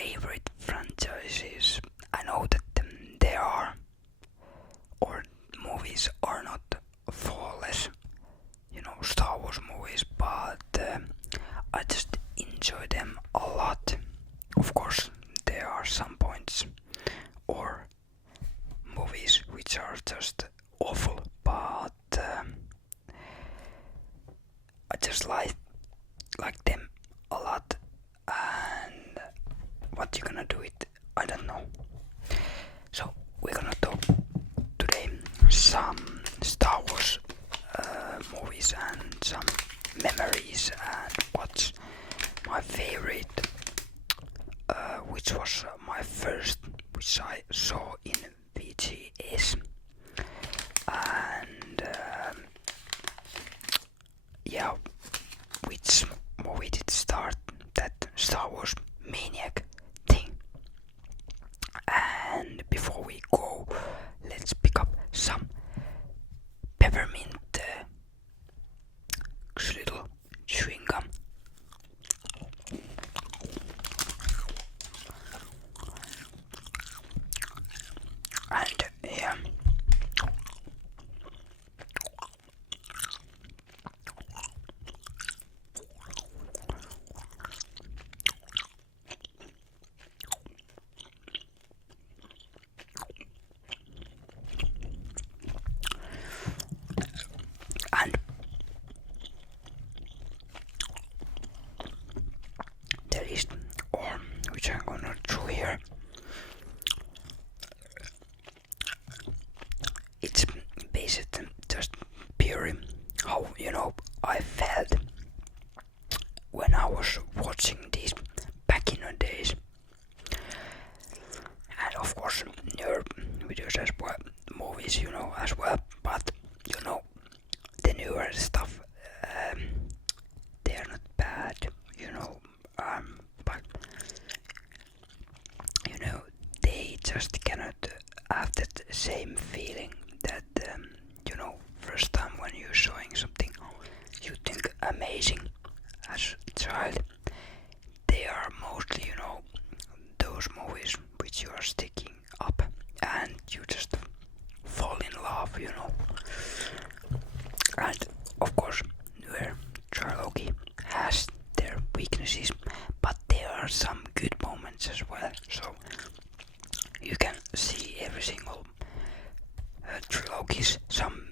favorite franchises. I know that there are, or movies are not flawless, Star Wars movies, but I just enjoy them a lot. Of course, there are some points or movies which are just awful, but I just like them a lot. And what you gonna do with, I don't know. So we're gonna talk today some Star Wars movies and some memories and what's my favorite, which was my first, which I saw in VGS, and yeah, which movie did start that Star Wars maniac thing. And before we go, let's pick up some peppermint little chewing gum. And yeah, and there is, or which I'm gonna do here. It's basically just pure how I felt when I was watching these back in the days, and of course newer videos as well, movies as well, but the newer stuff, they are not bad, but they just cannot have that same feeling that first time when you're showing something you think amazing as a child. They are mostly those movies which you are sticking up and you just fall in love, and of course newer trilogy has their weaknesses, but there are some good moments as well, so you can see every single trilogies, some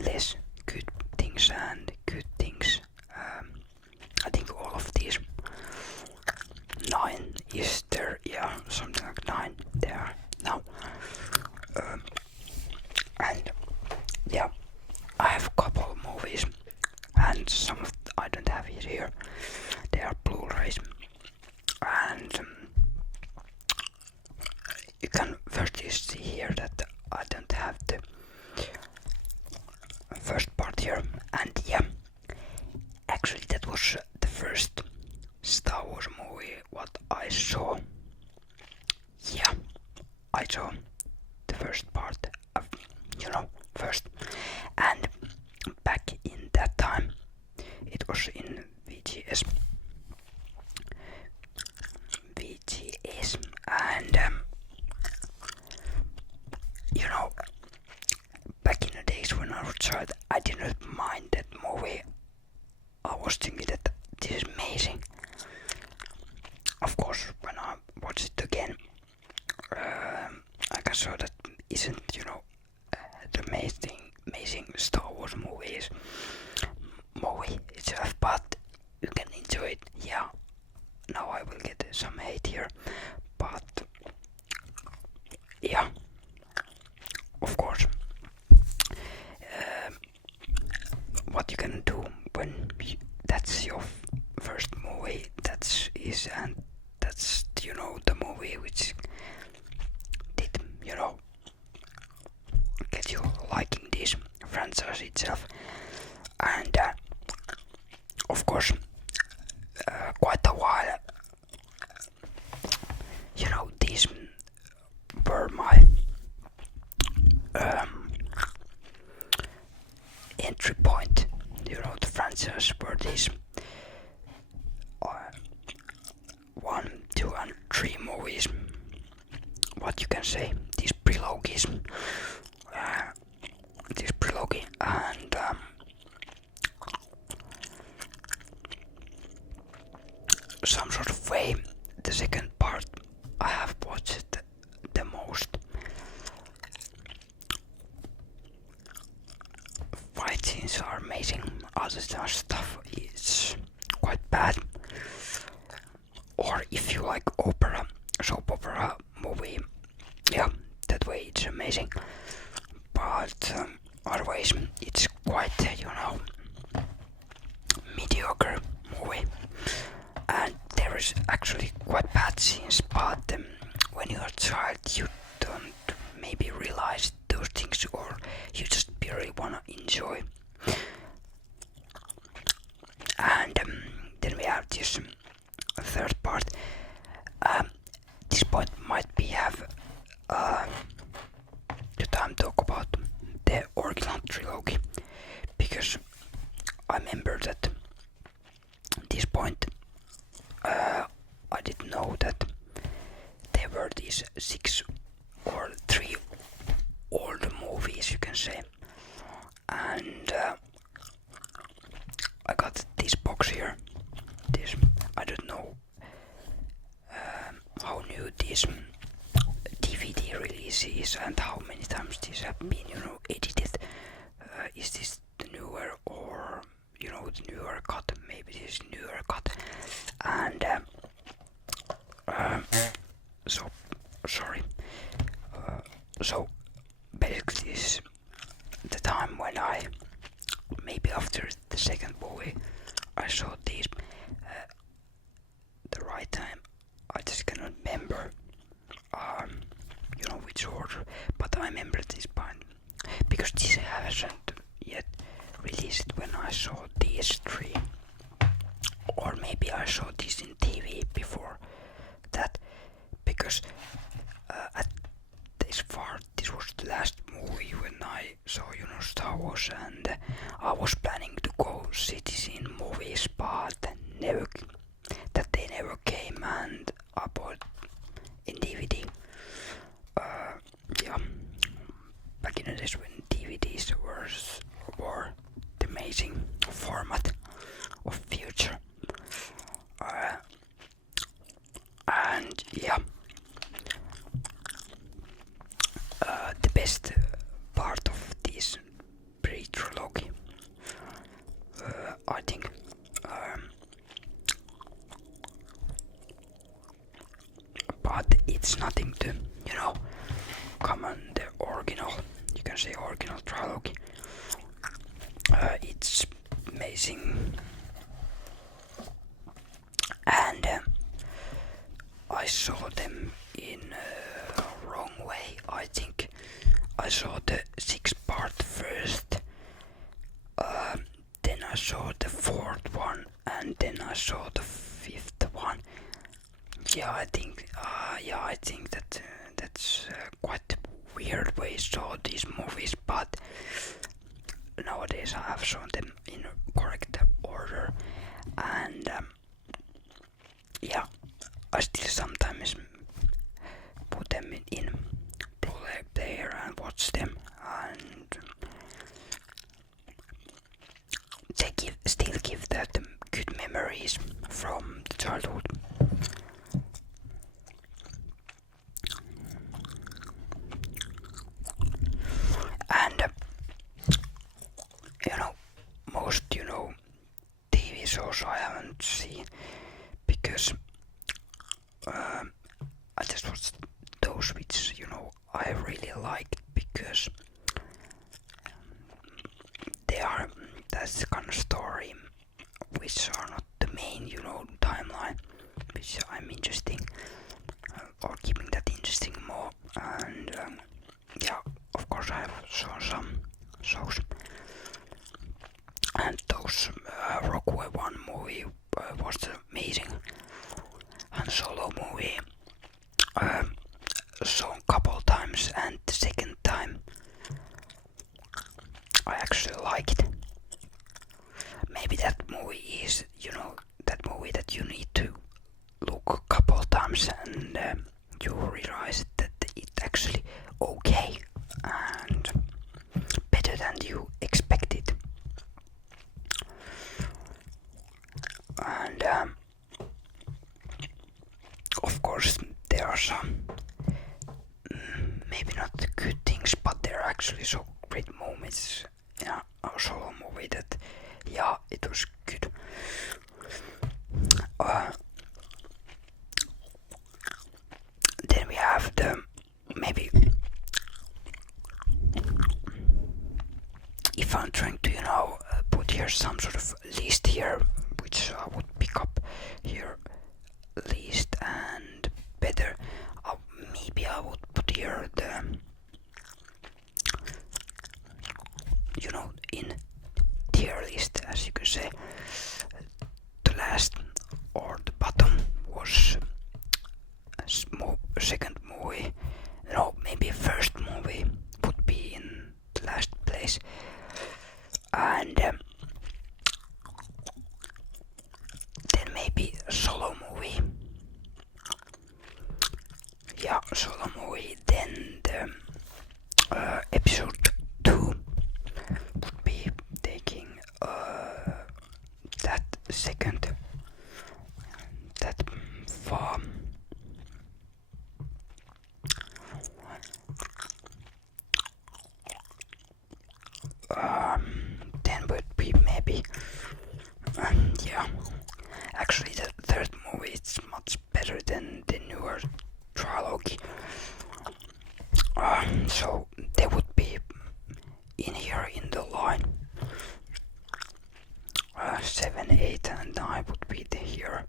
less good things and good things. I think all of these 9 is there, yeah, something like 9 there now. And yeah, I have a couple movies, and some of I don't have it here. They are Blu-rays, and you can first see here that I don't have the first part here, and yeah, actually that was the first Star Wars movie what I saw. Yeah, I saw the first part of, first, and back in that time it was in VGS, and back in the days when I was a child, I did not mind that movie. I was thinking that this is amazing. Of course, when I watched it again, I can show that isn't, the amazing Star Wars movie itself, but you can enjoy it. Yeah, now I will get some hate here, but yeah, of course. What you can do when that's your first movie, that's the movie which did get you liking this franchise itself, and of course quite a while these were my entry point, the franchise were these 1, 2 and some sort of way. The second part I have watched the most. Fight scenes are amazing. Other stuff is quite bad. Or if you like opera, soap opera movie, yeah, that way it's amazing. But otherwise, it's quite mediocre movie. And there is actually quite bad scenes, but when you're a child, you don't maybe realize those things, or you just really wanna enjoy. And then we have this third part. This point might be have the time to talk about the original trilogy, because I remember that this point I didn't know that there were these 6 or 3 older movies, you can say. And I got this box here. This, I don't know how new this DVD release is and how many times this have been, edited. Is this the newer, or the newer cut? Maybe this newer cut. And so sorry. So basically, this is the time when I, maybe after the second movie, I saw these. The right time, I just cannot remember, which order, but I remember this point because this hasn't yet released when I saw these 3, or maybe I saw this in TV before that, because at this part, this was the last movie when I saw, Star Wars, and I was planning to go see this in movies, but they never came, and I bought in DVD. Yeah, back in the days when DVDs were the amazing format of future. And yeah, the best part of this pre-trilogy, I think, but it's nothing to, come on the original, you can say original trilogy. It's amazing. And I saw them in a wrong way. I think I saw the 6th part first, then I saw the 4th one, and then I saw the 5th one. Yeah, I think that that's quite a weird way to saw these movies, but nowadays I have shown them in correct order, and yeah, I still sometimes put them in player and watch them, and they still give that good memories from the childhood. And most TV shows I haven't seen, because I just watched those which I really liked, because that's the kind of story which are not the main timeline, which I'm interesting, or keeping that interesting more. And yeah, of course I have shown some shows, and those Rockwell 1 movie was amazing. Han Solo movie saw a couple times, and the second time I actually liked. Maybe that movie is that movie that you need to look a couple times, and you realize that it's actually okay and better than you expected. And actually so great moments in a solo movie that yeah, it was good. Then we have the maybe if I'm trying to put here some sort of list here which I would pick up here list and better maybe I would put here the in tier list, as you can say. The last or the bottom was a second movie. No, maybe first movie would be in the last place. And then maybe a solo movie. Yeah, solo movie. Then the episode 2 would be taking that second, that far. Then would be maybe, yeah. Actually, the third movie is much better than the newer trilogy. So they would be in here in the line. 7, 8, and 9 would be here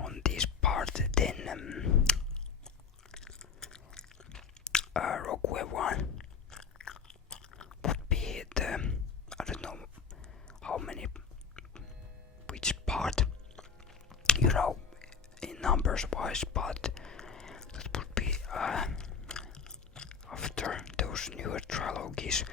on this part. Then Rogue One would be the, I don't know how many, which part, in numbers wise, but that would be after those newer trilogies.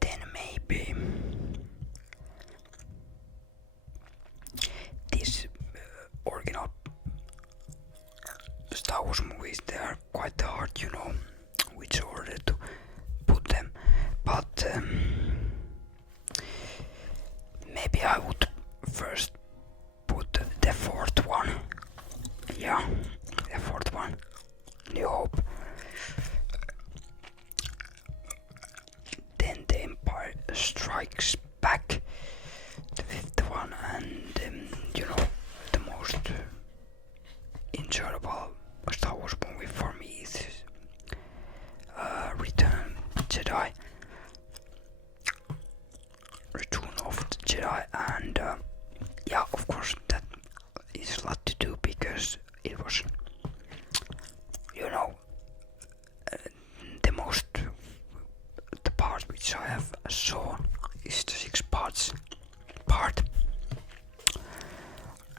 Then maybe these original Star Wars movies, they are quite hard, which order to put them, but maybe I would first put the fourth one. Yeah, the fourth one, New Hope. Then the Empire Strikes Back, the fifth one, and the most enjoyable Star Wars movie for me is Return of the Jedi, and yeah, of course that is a lot to do because it was, the part which I have shown is the 6 parts part,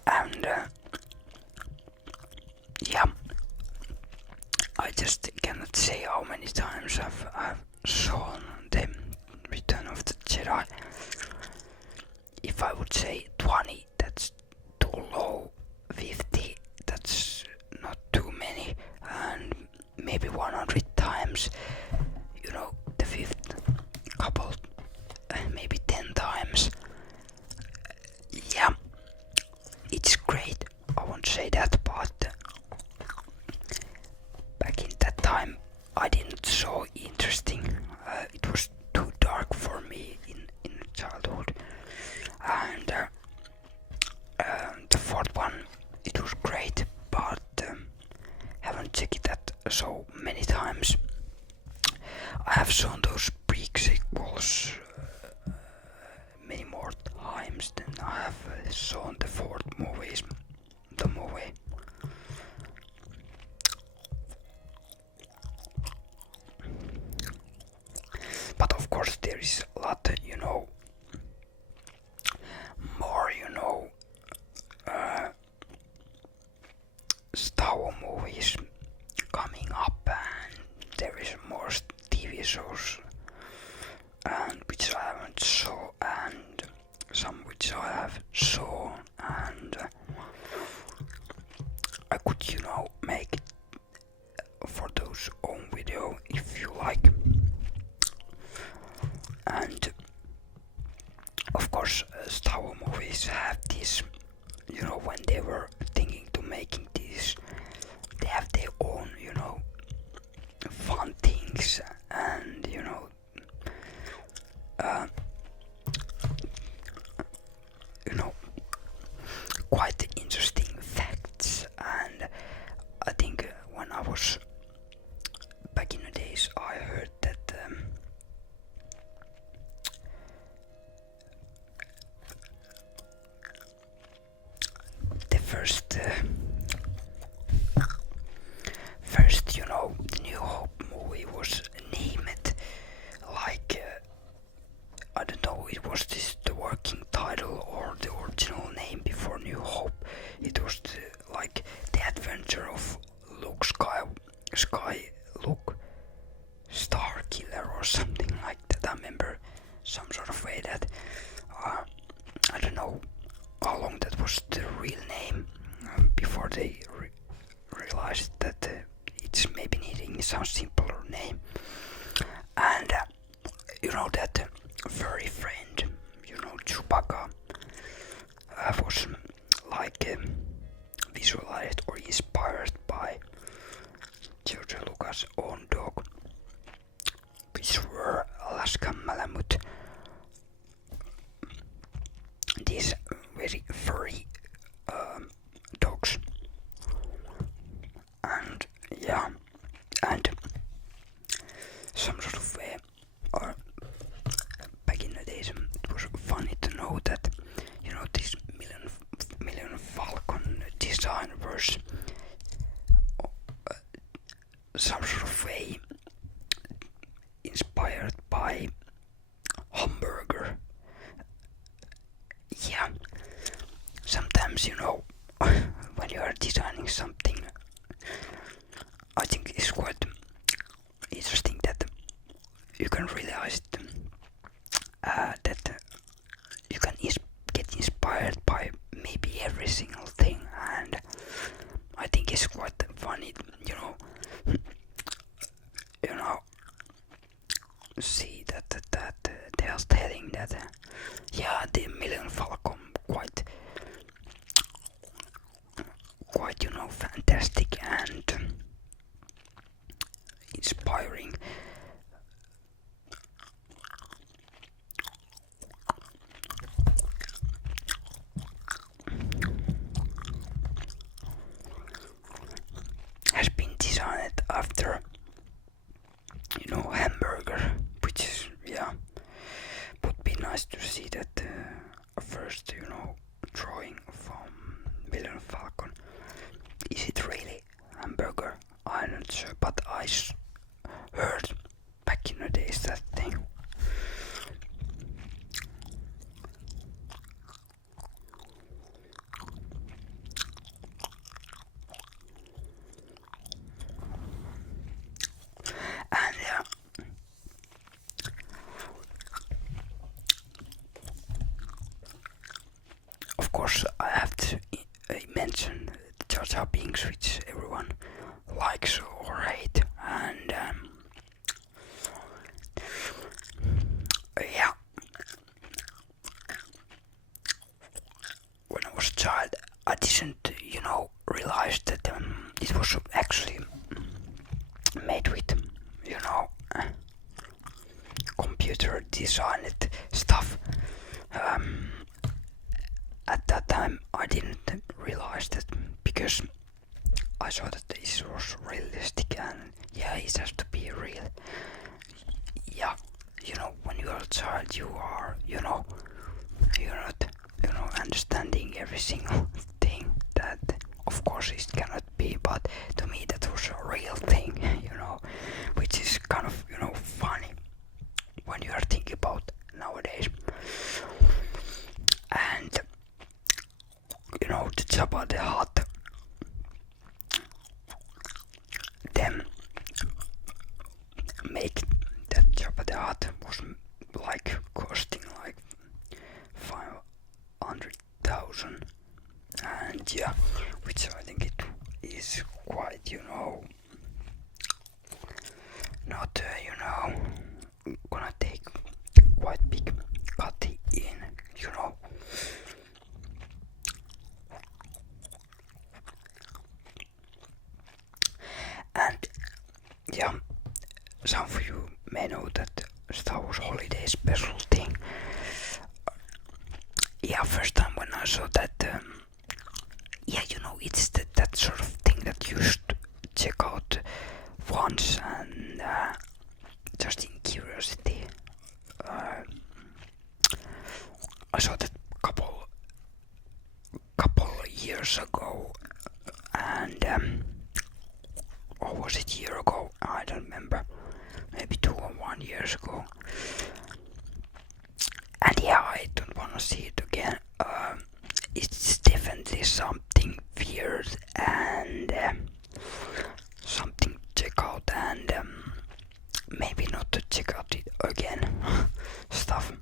and yeah, I just cannot say how many times I've shown the Return of the Jedi. If I would say 20, that's too low. 50, that's not too many, and maybe 100 times, the fifth couple, maybe 10 times. Yeah, it's great, I won't say that, but back in that time I didn't so interesting. It was too dark for me in childhood, and the fourth one, it was great, but haven't checked it that so many times. I have shown those pre-sequels many more times than I have shown the fourth movie. But of course there is a lot, some which I have saw, and I could, make for those own video if you like. And of course, Star Wars movies have this, when they were thinking to making these, they have their own, fun things, and quite interesting facts. And I think when I was back in the days, I heard that the first, the New Hope movie was named like I don't know, it was this the working title or the original name before New Hope. It was like the adventure of Luke Luke Starkiller or something like that. I remember some sort of way that I don't know how long that was the real name before they realized that it's maybe needing some simpler name. And that furry friend, Chewbacca, was like visualized or inspired by George Lucas' own dog, which were Alaska Malamute. These very furry dogs, and yeah, and some sort of way, back in the days, it was funny to know that this Million Falcon design was some sort of way inspired by hamburger. Yeah, sometimes when you are designing something, I think it's quite interesting that you can realize that you can get inspired by maybe every single thing, and I think it's quite funny, see that they are telling that yeah, the Million Falcon quite fantastic and inspiring. Has been designed after hamburger, which is would be nice to see that first drawing from Million Falcon. Is it really hamburger? I'm not sure, but I heard back in the days that thing. And of course, I have to mention Jar Jar Binks, which everyone likes or hate, and yeah, when I was a child, I didn't, realize that it was actually made with, computer designed stuff. At that time, I didn't realize that because I saw that this was realistic, and yeah, it has to be real. Yeah, when you are a child, you are, you're not, understanding every single thing that, of course, it cannot be, but to me that was a real thing, which is kind of, funny when you are thinking about nowadays. And, the Jabba the Hutt, them make that Jabba the Hutt was like costing like yeah, which I think it is quite, not, gonna take quite big cut in. And yeah, some of you may know that Star Wars Holiday Special thing. Yeah, first time when I saw that, yeah, it's that sort of thing that you should check out once and just in curiosity. I saw that couple years ago, and or was it a year ago? I don't remember. Maybe 2 or 1 years ago. And yeah, I don't wanna see it again. It's definitely something weird and something to check out, and maybe not to check out it again stuff.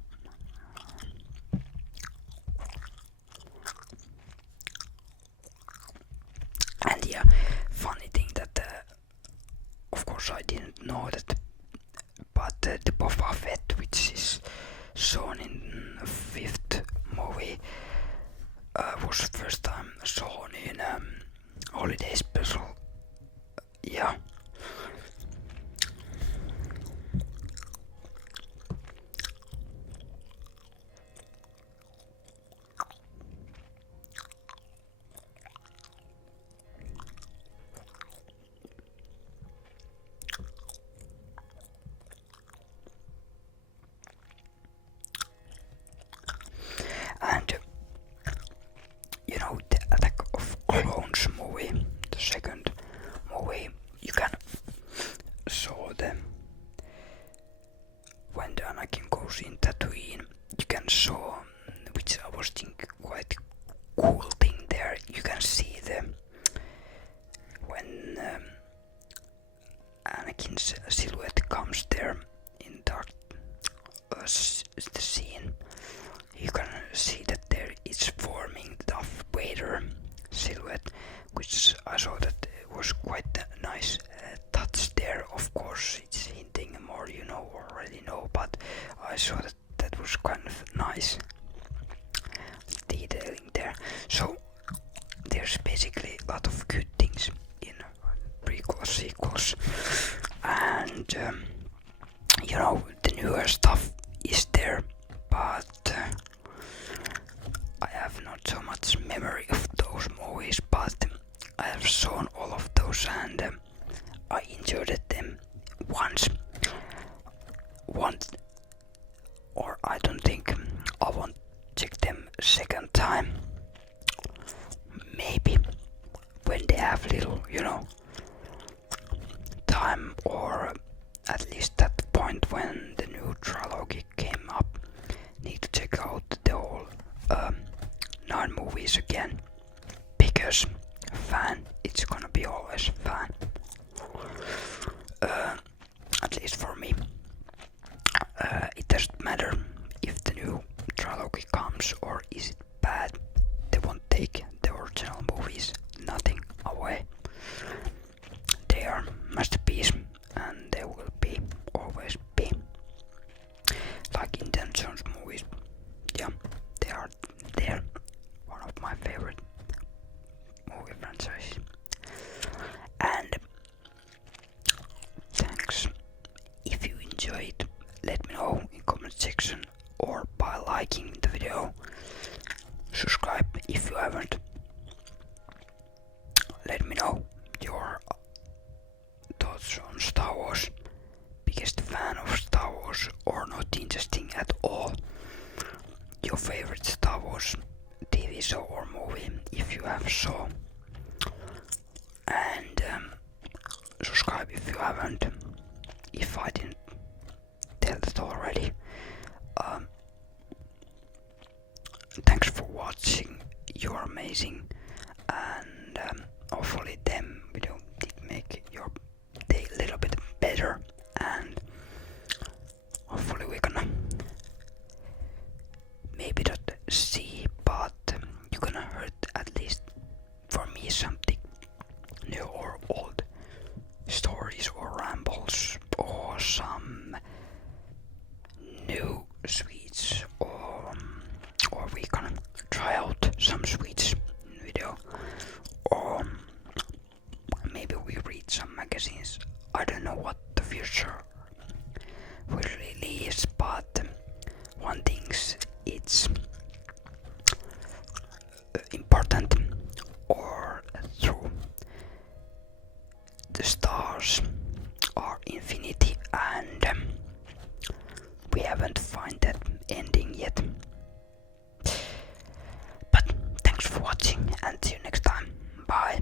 And yeah, funny thing that of course I didn't know that, but the Boba Fett, which is shown in the 5th movie, was first time shown in Holiday Special. Yeah. And the Attack of Clones movie, the second movie, you can saw them when the Anakin goes in Tatooine. You can saw, which I was thinking quite cool thing there. You can see when Anakin's silhouette comes there in dark, the scene. You can see that there is forming Darth Vader silhouette, which I saw that was quite a nice touch there. Of course, it's hinting more, already know, but I saw that was kind of nice detailing there. So there's basically a lot of good things in prequels, sequels, and the newer stuff is there, but I have not so much memory of those movies, but I have shown all of those, and I enjoyed them once, or I don't think I won't check them a second time. Maybe when they have little, time, or at least at the point when the new trilogy came up, need to check out the whole 9 movies again, because fan, it's gonna be always fan. At least for me. It doesn't matter if the new trilogy comes or is it bad. They won't take the original movies nothing away. They are masterpiece, and they will be always be. Like Indiana Jones movies, yeah, they are there. One of my favorite movie franchises. And thanks. If you enjoyed, let me know in comment section or by liking the video. Subscribe if you haven't. Let me know your thoughts on Star Wars. Biggest fan of Star Wars or not interesting at all. Your favorite Star Wars TV show or movie if you have so. And subscribe if you haven't. If I didn't tell that already. Thanks for watching. You're amazing, and hopefully them video did make your day a little bit better, and hopefully we're gonna maybe not see, but you're gonna hear at least Switch video, or maybe we read some magazines. I don't know what the future will release, but one thing's it's important, or through the stars are infinity, and we haven't found that ending yet. But thanks for watching and see you next time. Bye.